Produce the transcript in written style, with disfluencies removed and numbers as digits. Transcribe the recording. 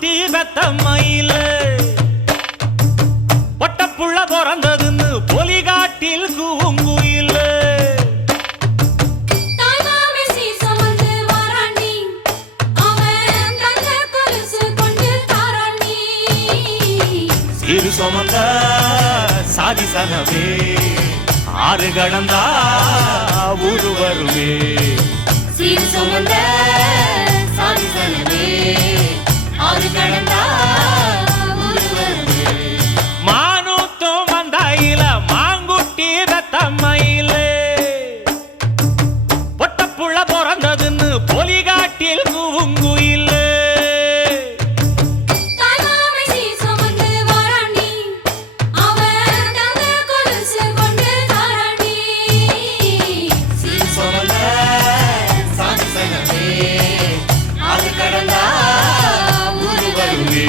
மாங்குட்டி வெத்த மயில பொட்டப்புள்ள பிறந்ததுன்னு பொலிகாட்டில் கூங்குயில சீரு சுமந்த சாதி சனவே ஆறு கடந்தா ஊரு வருமே சீரு சுமந்த சாதி சனவே ஆறு கடந்தா ஊரு வருமே மானூத்தும் வந்தாயில மாங்குட்டி ரத்தம்மையில பொட்டப்புள்ள பிறந்ததுன்னு பொலிகாட்டில் கூங்குயில கடந்தா ஊரு வருமே